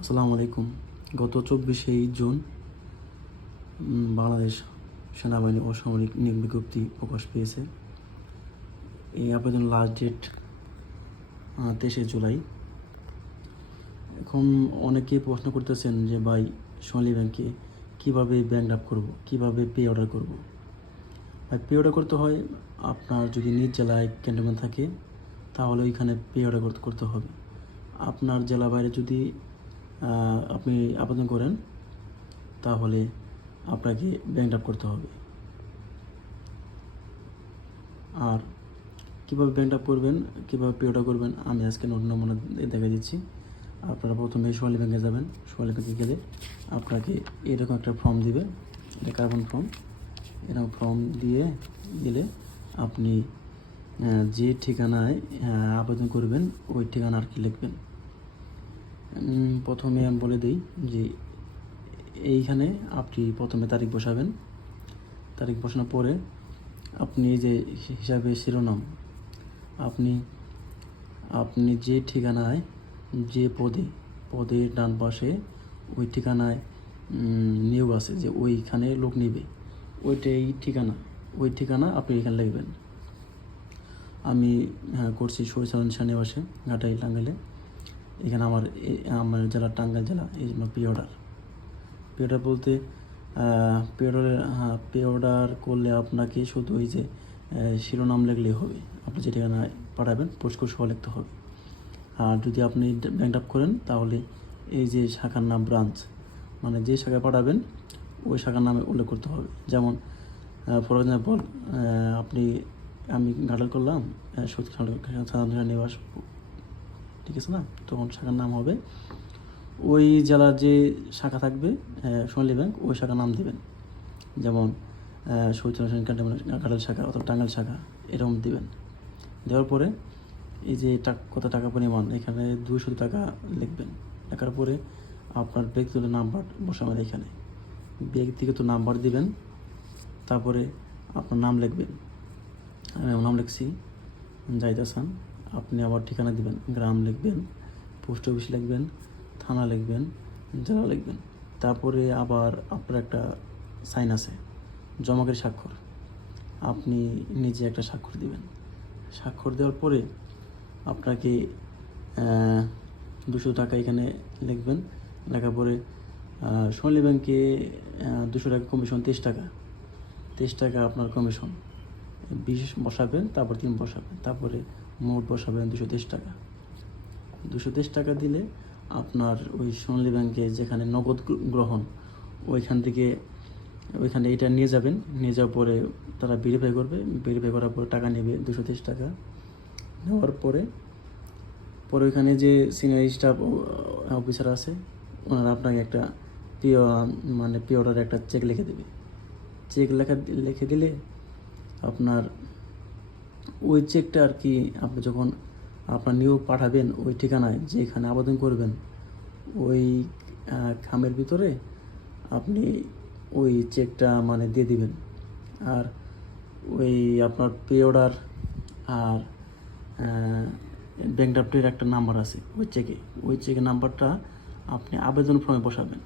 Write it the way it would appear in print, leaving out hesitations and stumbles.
আসসালামু আলাইকুম। গত 24শে জুন বাংলাদেশ সেনাবাহিনী অসামরিক নিয়োগ বিজ্ঞপ্তি প্রকাশ পেয়েছে। এই আবেদন লাস্ট ডেট 23শে জুলাই। এখন অনেকেই প্রশ্ন করতেছেন যে ভাই, সোনালী ব্যাংকে কীভাবে ব্যাংক ড্রাফট করব, কীভাবে পে অর্ডার করব। ভাই, পে অর্ডার করতে হয় আপনার যদি নিজ জেলায় ক্যান্টনমেন্ট থাকে তাহলে ওইখানে পে অর্ডার করতে হবে। আপনার জেলা বাইরে যদি আপনি আবেদন করেন তাহলে আপনাকে ব্যাংক ড্রাফট করতে হবে। আর কীভাবে ব্যাংক ড্রাফট করবেন, কীভাবে পে অর্ডার করবেন আমি আজকে নমুনা দেখা দিচ্ছি। আপনারা প্রথমে সোনালী ব্যাংকে যাবেন। সোনালী ব্যাংকে গেলে আপনাকে এরকম একটা ফর্ম দিবে, এটা কার্বন ফর্ম। এরকম ফর্ম দিলে আপনি যে ঠিকানায় আবেদন করবেন ওই ঠিকানা আর কি লিখবেন। প্রথমে আমি বলে দিই যে এইখানে আপনি প্রথমে তারিখ বসাবেন। তারিখ বসানোর পরে আপনি যে হিসাবে শিরোনাম আপনি যে ঠিকানায় যে পদের ডান পাশে ওই ঠিকানায় নিয়োগ আছে, যে ওইখানে লোক নিবে, ওই ঠিকানা আপনি এখানে লিখবেন। আমি করছি শহীদ সেনানিবাসে, ঘাটাইল, টাঙ্গাইলে। এখানে আমার জেলা টাঙ্গাইল জেলা, এই জন্য পে অর্ডার বলতে পে অর্ডার করলে আপনাকে শুধু ওই যে শিরোনাম লিখলেই হবে। আপনি যে ঠিকানায় পাঠাবেন পোস্টকোড সহ লিখতে হবে। আর যদি আপনি ব্যাংক ড্রাফট করেন তাহলে এই যে শাখার নাম, ব্রাঞ্চ, মানে যে শাখায় পাঠাবেন ওই শাখার নামে উল্লেখ করতে হবে। যেমন ফর এক্সাম্পল আমি ঘাটাল করলাম সাধারণ নিবাস, ঠিক আছে না? তখন শাখার নাম হবে ওই জেলার যে শাখা থাকবে সোনালী ব্যাংক, ওই শাখার নাম দেবেন। যেমন শহীদ ক্যান্টনমেন্ট ঘাটাল শাখা অথবা টাঙ্গাইল শাখা, এরকম দিবেন। দেওয়ার পরে এই যে কত টাকা পরিমাণ, এখানে 200 টাকা লিখবেন। লেখার পরে আপনার ব্যক্তিগত নাম্বার বসাবেন। এখানে ব্যক্তিগত নাম্বার দিবেন। তারপরে আপনার নাম লিখবেন। আমি নাম লিখছি জাহিদ হাসান। আপনি আবার ঠিকানা দিবেন, গ্রাম লিখবেন, পোস্ট অফিস লিখবেন, থানা লিখবেন, জেলা লিখবেন। তারপরে আবার আপনার একটা সাইন আছে, জমাকারী স্বাক্ষর। আপনি নিজে একটা স্বাক্ষর দিবেন। স্বাক্ষর দেওয়ার পরে আপনাকে 200 টাকা এখানে লিখবেন। লেখার পরে সোনালী ব্যাংকে 200 টাকা কমিশন, 23 টাকা আপনার কমিশন। 20 বসাবেন, তারপর 3 বসাবেন, তারপরে মোট বসাবেন 223 টাকা। 223 টাকা দিলে আপনার ওই সোনালী ব্যাংকে যেখানে নগদ গ্রহণ, ওইখানে এটা নিয়ে যাবেন। নিয়ে যাওয়ার পরে তারা ভেরিফাই করবে। ভেরিফাই করার পরে টাকা নেবে 223 টাকা। নেওয়ার পরে ওইখানে যে সিনিয়র স্টাফ অফিসার আছে, ওনারা আপনাকে একটা পে অর্ডারে একটা চেক লিখে দেবে। চেক লিখে দিলে আপনার ওই চেকটা আর কি আপনি যখন আপনার নিয়োগ পাঠাবেন ওই ঠিকানায় যেখানে আবেদন করবেন, ওই খামের ভিতরে আপনি ওই চেকটা দিয়ে দিবেন। আর ওই আপনার পে অর্ডার আর ব্যাংক ড্রাফটের একটা নাম্বার আছে ওই চেকের নাম্বারটা আপনি আবেদন ফর্মে বসাবেন।